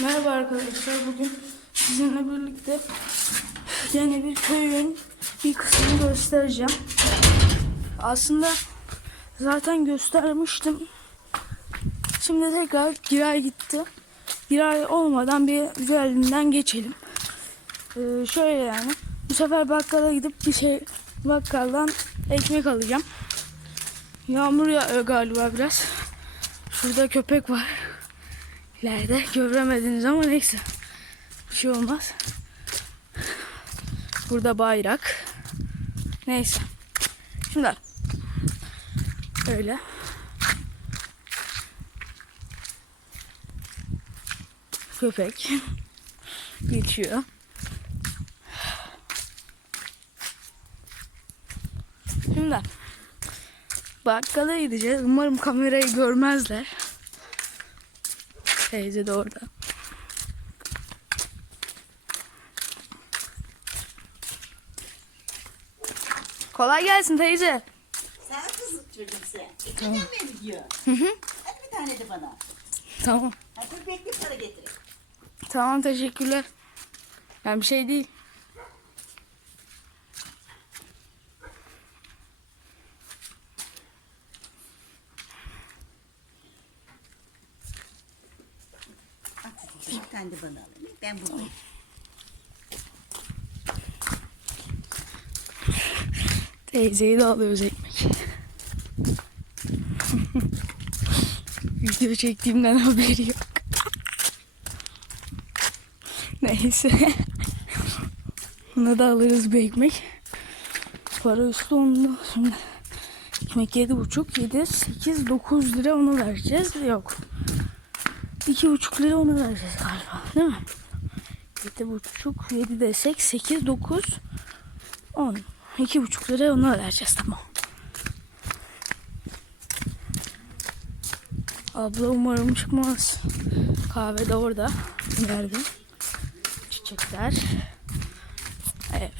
Merhaba arkadaşlar. Bugün sizinle birlikte yeni bir köyün bir kısmını göstereceğim. Aslında zaten göstermiştim. Şimdi tekrar Giray gitti. Giray olmadan bir güzelinden geçelim. Ee, şöyle yani. Bu sefer bakkala gidip bir şey bakkaldan ekmek alacağım. Yağmur yağıyor galiba biraz. Şurada köpek var. İleride göremediniz ama neyse. Bir şey olmaz. Burada bayrak. Neyse. Şimdi öyle. Köpek geçiyor. Şimdi bakkala gideceğiz. Umarım kamerayı görmezler. Teyze de orada. Kolay gelsin teyze. Sen kızım sen. İçine mi gidiyor? Hı hı. Hadi bir tane de bana. Tamam. Hadi bekle para getireyim. Tamam teşekkürler. Yani bir şey değil. Bir tane de bana alayım. Ben bunu Teyzeyi de alıyoruz ekmek. Video çektiğimden haberi yok. Neyse. Buna da alırız bir ekmek. Para üstü onda. Şimdi ekmek yedi buçuk, yedi, sekiz, dokuz lira ona vereceğiz. Yok. İki buçuk lira ona vereceğiz galiba. Değil mi? Yedi buçuk, yedi desek, sekiz, dokuz, on. İki buçuk lira ona vereceğiz tamam. Abla umarım çıkmaz. Kahve de orada. Nerede? Çiçekler. Evet.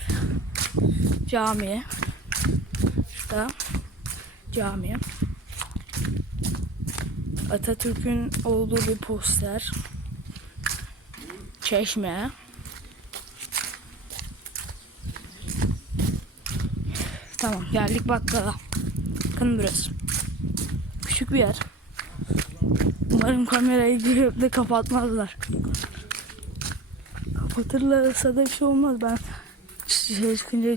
Cami. Şurada. Cami. Atatürk'ün olduğu bir poster. Çeşme. Tamam geldik bakkala. Bakın burası. Küçük bir yer. Umarım kamerayı görüp de kapatmazlar. Kapatırlarsa da bir şey olmaz. Ben şey çıkınca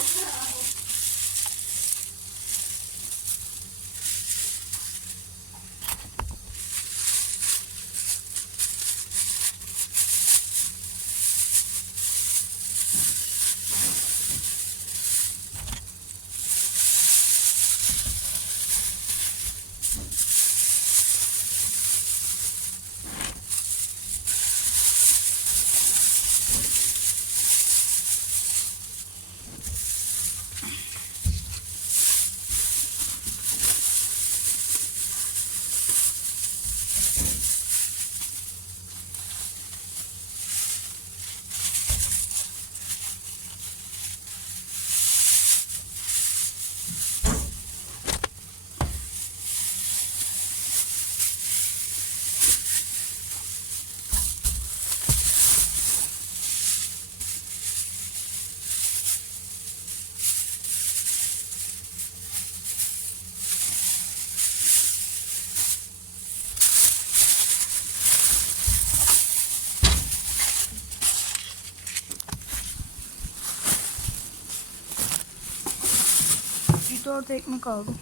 aldım.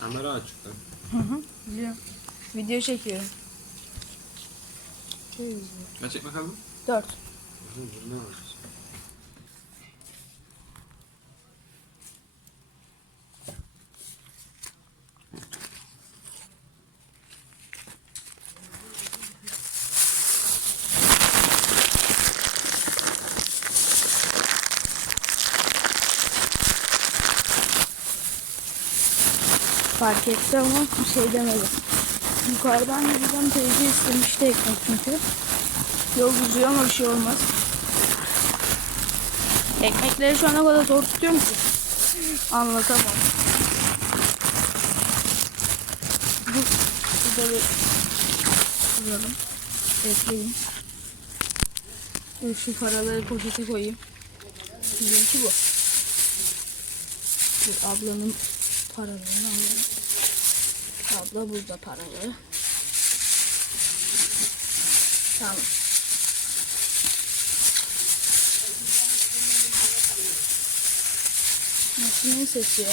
Kamera açık lan. Biliyorum. Video çekiyorum. Kaç ekmek aldın? Dört. Ne var? Fark etti ama bir şey demedi. Yukarıdan gideceğim teyze istemişti ekmek çünkü. Yol uzuyor ama bir şey olmaz. Ekmekleri şu ana kadar zor tutuyorum ki. Anlatamam. Bu, burada bir duralım. Bekleyin. Dur şu paraları poşete koyayım. Bizimki bu. Dur ablanın paralarını alalım. Abla burada paraları. Tamam. Makinenin sesi.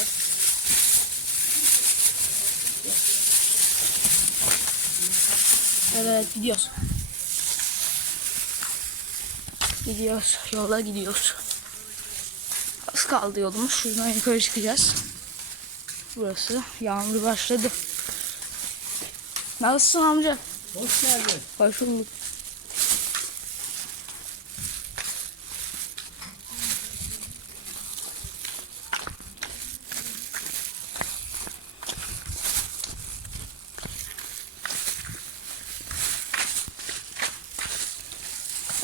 Evet gidiyoruz. Gidiyoruz. Yola gidiyoruz. Az kaldı yolumuz. Şuradan yukarı çıkacağız. Burası. Yağmur başladı. Nasılsın amca? Hoş geldin. Hoş bulduk.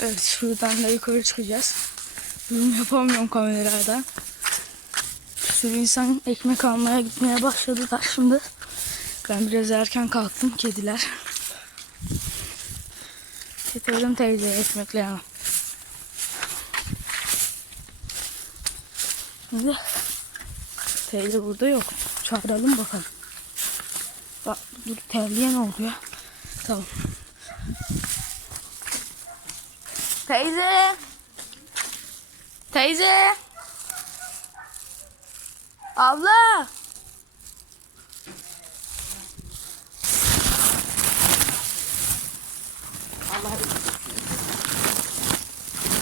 Evet şuradan da yukarı çıkacağız. Zoom yapamıyorum kameradan. Sürü insan ekmek almaya gitmeye başladılar şimdi. Ben biraz erken kalktım kediler. Getirdim teyzeye ekmeklerini. Şimdi teyze burada yok. Çağıralım bakalım. Bak dur terliğe ne oluyor? Tamam. Teyze. Teyze. Abla.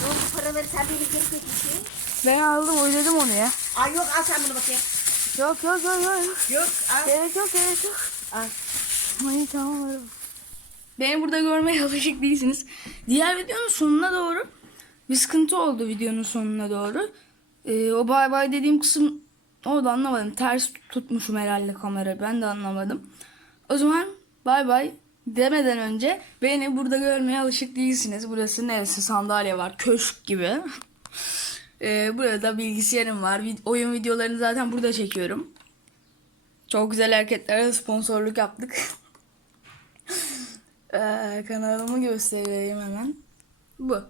Ne oldu paraları sen beni geri götürsün? Ben aldım ödedim onu ya. Ay yok al sen bunu bakayım. Yok yok yok yok. Yok al. Gerek yok gerek yok. Al. Hayır tamam öyle. Beni burada görmeye alışık değilsiniz. Diğer videonun sonuna doğru bir sıkıntı oldu videonun sonuna doğru. Ee, o bay bay dediğim kısım orada anlamadım. Ters tutmuşum herhalde kamerayı. Ben de anlamadım. O zaman bay bay demeden önce beni burada görmeye alışık değilsiniz. Burası neresi? Sandalye var. Köşk gibi. Ee, burada bilgisayarım var. Oyun videolarını zaten burada çekiyorum. Çok güzel hareketlere sponsorluk yaptık. Ee, kanalımı göstereyim hemen. Bu.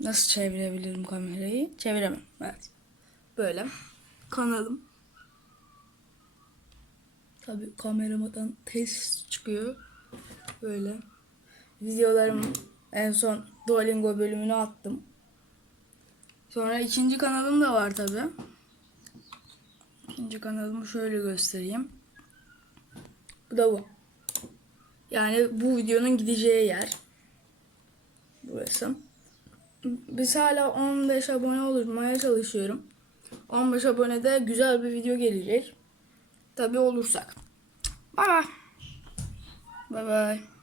Nasıl çevirebilirim kamerayı? Çeviremem. Evet. Böyle. Kanalım. Tabii kameramadan test çıkıyor. Böyle. Videolarım en son Duolingo bölümünü attım. Sonra ikinci kanalım da var tabii. İkinci kanalımı şöyle göstereyim. Bu da bu. Yani bu videonun gideceği yer. Burası. Biz hala 15 abone olmaya çalışıyorum. 15 abonede güzel bir video gelecek. Tabi olursak. Bye bye. Bye bye.